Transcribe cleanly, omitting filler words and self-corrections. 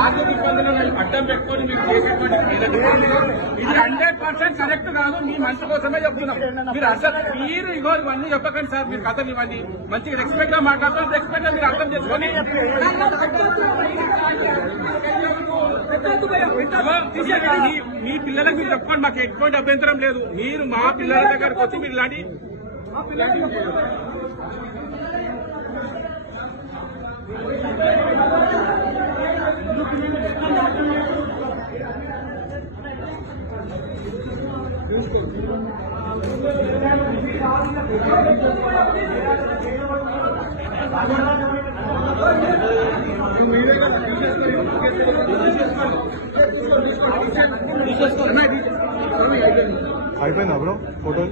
ఆర్థిక ఇబ్బందులను అడ్డం పెట్టుకొని మీరు చేసేటువంటి ఇది 100% కరెక్ట్ కాదు. మీ మంచి కోసమే చెప్తున్నాం. మీరు అసలు మీరు ఇగో ఇవన్నీ చెప్పకండి సార్. మీరు కథలు ఇవన్నీ మంచిగా రెస్పెక్ట్ గా మాట్లాడుతున్నారు. రెస్పెక్ట్ గా మీరు అర్థం చేసుకొని మీ పిల్లలకు మీరు చెప్పండి. మాకు ఎటువంటి అభ్యంతరం లేదు. మీరు మా పిల్లల దగ్గరకు వచ్చి మీరు ఇలాంటి అయిపోయిందా బ్రో ఫోటో